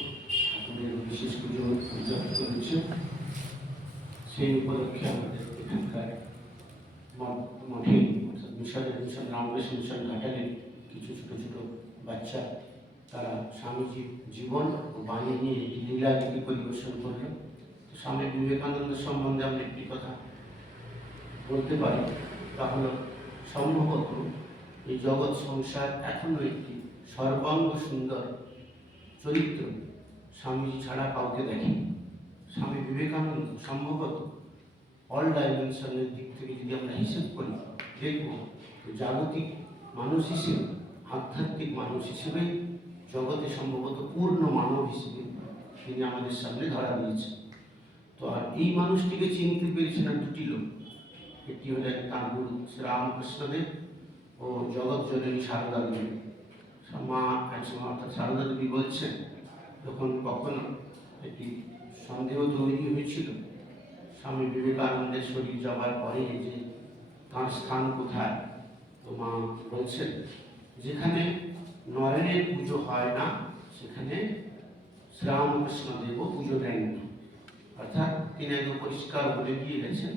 ঠাকুরের বিশেষ পুজো উদযাপন করেছে। সেই উপলক্ষে আমাদের এখানকার মঠে অর্থাৎ মিশন রামকৃষ্ণ মিশন ঘাটালের কিছু ছোট ছোট বাচ্চা তারা স্বামীজির জীবন ও বাণী নিয়ে একটি লীলা গীতি পরিবেশন করল। স্বামী বিবেকানন্দ সম্বন্ধে আমরা একটি কথা বলতে পারি, তা হল সম্ভবত এই জগৎ সংসার এখনো একটি সর্বাঙ্গ সুন্দর চরিত্র স্বামীজি ছাড়া কাউকে দেখেনি। স্বামী বিবেকানন্দ সম্ভবত অল ডাইমেনশনের দিক থেকে যদি আমরা হিসেব করি দেখব জাগতিক মানুষ হিসেবে, আধ্যাত্মিক মানুষ হিসেবে জগতে সম্ভবত পূর্ণ মানব হিসেবে তিনি আমাদের সামনে ধরা দিয়েছেন। তো আর এই মানুষটিকে চিনতে পেরেছিলেন দুটি লোক, একটি হলেন তাঁর গুরু শ্রীরামকৃষ্ণদেব ও জগৎ জননী সারদা দেবী। মা একসময় অর্থাৎ সারদা দেবী বলছেন, যখন কখনো একটি সন্দেহ তৈরি হয়েছিল স্বামী বিবেকানন্দের শরীর যাওয়ার পরে যে তাঁর স্থান কোথায়, তো মা বলছেন যেখানে নয়নের পুজো হয় না সেখানে শ্রীরামকৃষ্ণদেবও পুজো দেন না। অর্থাৎ তিনি একদম পরিষ্কার বলে দিয়ে গেছেন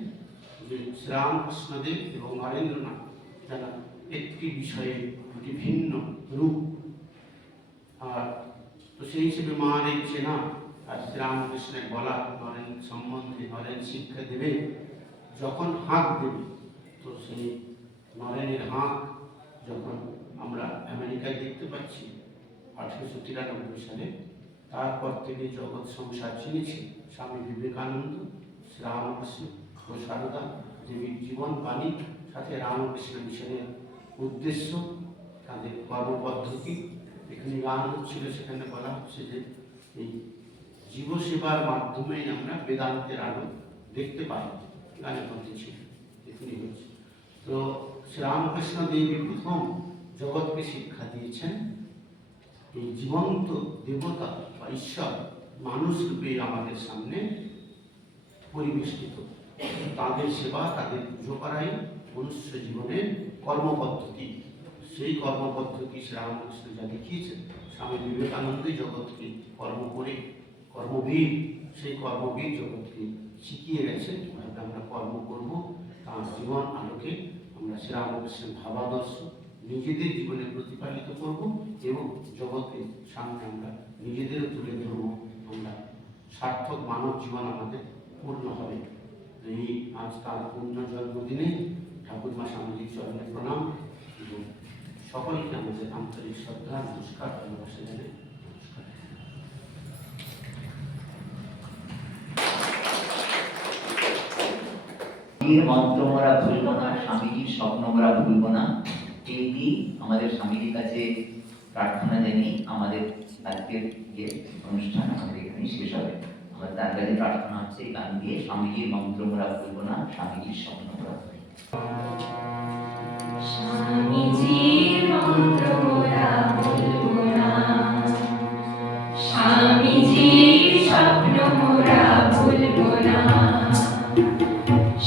যে শ্রীরামকৃষ্ণদেব এবং নরেন্দ্রনাথ যারা একটি বিষয়ে দুটি ভিন্ন রূপ। আর তো সেই হিসেবে মার এই চেনা আর শ্রীরামকৃষ্ণের বলা নরেন সম্বন্ধে নরেন শিক্ষা দেবে, যখন হাঁক দেবে তো সেই নরেনের হাঁক যখন আমরা আমেরিকায় দেখতে পাচ্ছি 1893 সালে, তারপর থেকে জগৎ সংসার চিনেছে স্বামী বিবেকানন্দ, শ্রীরামকৃষ্ণ ও সারদা দেবীর জীবন বাণীর সাথে রামকৃষ্ণ মিশনের উদ্দেশ্য, তাদের কর্মপদ্ধতি। এখানে গান হচ্ছিল, সেখানে বলা হচ্ছে যে এই জীবসেবার মাধ্যমে আমরা বেদান্তের আলো দেখতে পাই, গানের মধ্যে ছিল এখানে হচ্ছে। তো শ্রীরামকৃষ্ণ দেবী প্রথম জগৎকে শিক্ষা দিয়েছেন এই জীবন্ত দেবতা বা ঈশ্বর মানুষ রূপে আমাদের সামনে পরিবেষ্টিত, তাদের সেবা তাদের পুজো করাই মনুষ্য জীবনের কর্মপদ্ধতি। সেই কর্মপদ্ধতি শ্রীরামকৃষ্ণ যা দেখিয়েছেন, স্বামী বিবেকানন্দ জগৎকে কর্ম করে কর্মবীর, সেই কর্মবীর জগৎকে শিখিয়ে গেছেন কীভাবে আমরা কর্ম করব। তাঁর জীবন আলোকে আমরা শ্রীরামকৃষ্ণের ভাবাদর্শ নিজেদের জীবনে প্রতিপালিত করব এবং জগতের সামনে আমরা নিজেদেরও তুলে ধরব। আমরা সার্থক মানব জীবন আমাদের পূর্ণ হবে। এই আজ তার পূর্ণ জন্মদিনে ঠাকুরমা স্বামীজির চরণে প্রণাম এবং সকলকে আমাদের আন্তরিক শ্রদ্ধা নমস্কার ভালোবাসা জানাই। স্বামীজির মন্ত্র মোরা ভুলব না, স্বামীজির স্বপ্ন মোরা ভুলব না, এই দিয়ে আমাদের স্বামীজির কাছে প্রার্থনা জানিয়ে আমাদের আজকের যে অনুষ্ঠান আমাদের এখানে শেষ হবে। আমাদের তার কাছে প্রার্থনা হচ্ছে এই গান দিয়ে, স্বামীজির মন্ত্র মোরা ভুলব না, স্বামীজির স্বপ্ন মোরা ভুলব না। স্বামীজির মন্ত্র মোরা ভুলব না, স্বামীজির স্বপ্ন মোরা ভুলব না,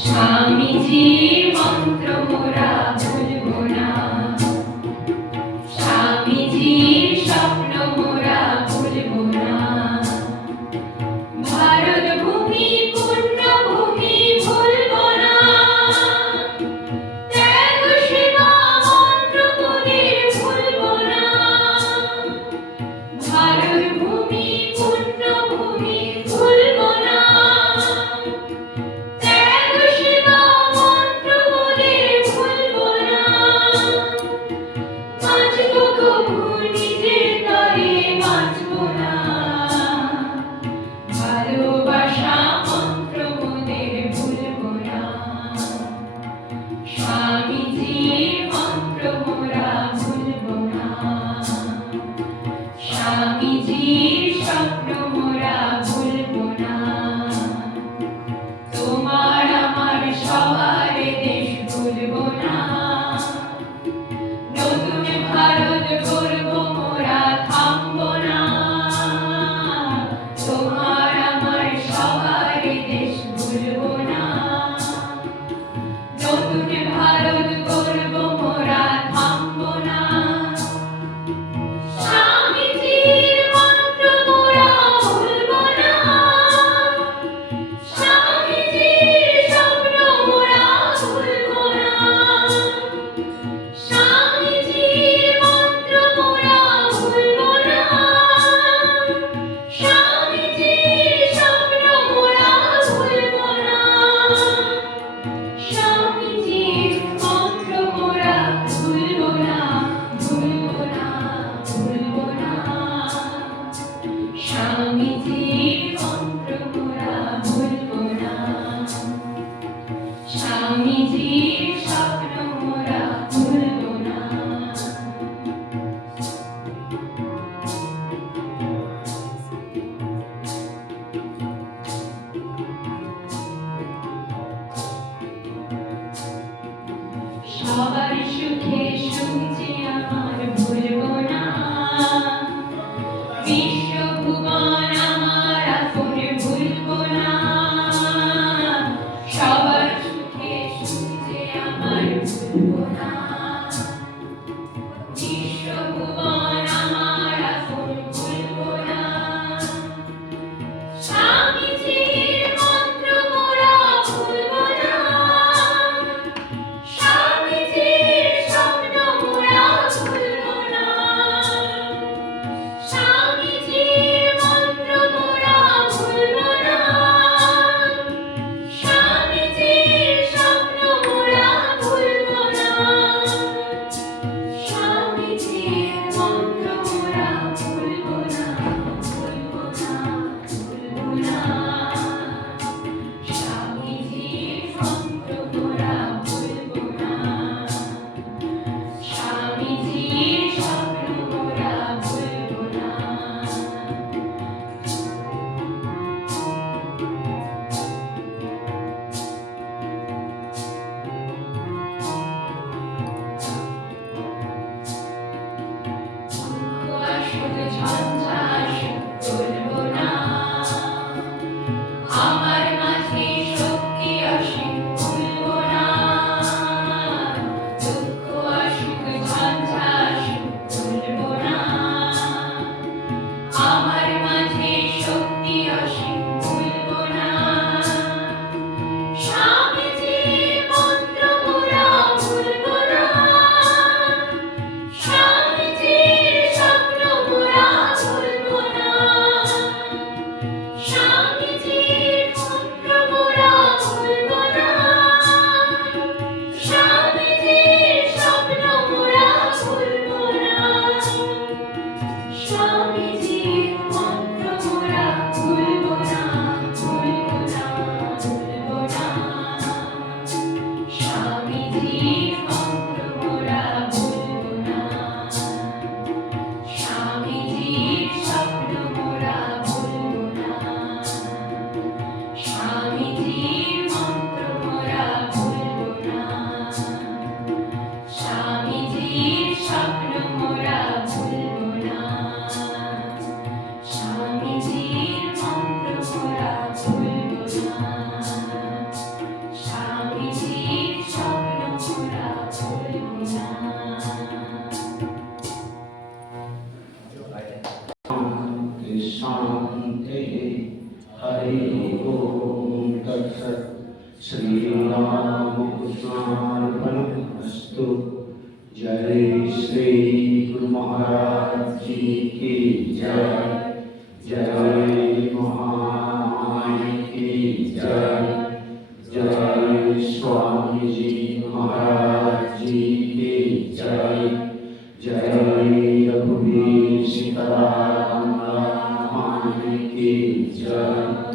স্বামীজির মন্ত্র মোরা ভুলব না, স্বামীজির স্বপ্ন মোরা ভুলব না। ভারত ভূমি পুণ্যভূমি ভুলব না, ত্যাগ সেবা মন্ত্র তোদের ভুলব ভুবন আমার আপন ভুলবো না। স্বামীজির মন্ত্র মোরা ভুলবো না। স্বামীজির স্বপ্ন মোরা ভুলবো না। স্বামীজির মন্ত্র মোরা ভুলবো না। স্বামীজির স্বপ্ন মোরা ভুলবো না। স্বামীজির মন্ত্র মোরা ভুলবো না, ভুলবো না, ভুলবো না। স্বামীজির মন্ত্র মোরা ভুলবো না। স্বামীজির স্বপ্ন মোরা ভুলবো না। আসুক ঝঞ্ঝা আসুক ভুলবো না। আমার মাঝে শক্তি আসুক ভুলবো না। দুঃখ আসুক ঝঞ্ঝা আসুক ভুলবো না। আমার মাঝে শক্তি আসুক ভুলবো না। স্বামীজির মন্ত্র মোরা ভুলবো না। স্বামীজির স্বপ্ন মোরা ভুলবো না। স্বামীজির মন্ত্র মোরা ভুলবো না। স্বামীজির স্বপ্ন মোরা ভুলবো না। স্বামীজির মন্ত্র মোরা ভুলবো না, ভুলবো না, ভুলবো না। স্বামীজির মন্ত্র মোরা ভুলবো না। স্বামীজির স্বপ্ন মোরা ভুলবো না। স্বামীজির মন্ত্র মোরা ভুলবো না। স্বামীজির স্বপ্ন মোরা ভুলবো না। স্বামীজির মন্ত্র মোরা ভুলবো না। স্বামীজির স্বপ্ন মোরা ভুলবো না। शांति हरि ओम तत्सत् श्री रामकृष्णार्पणमस्तु। जय श्री गुरु महाराज जी की जय। जय महामाई की जय। जय स्वामी जी महाराज जी की जय। जय रघुवीर सीताराम की जय।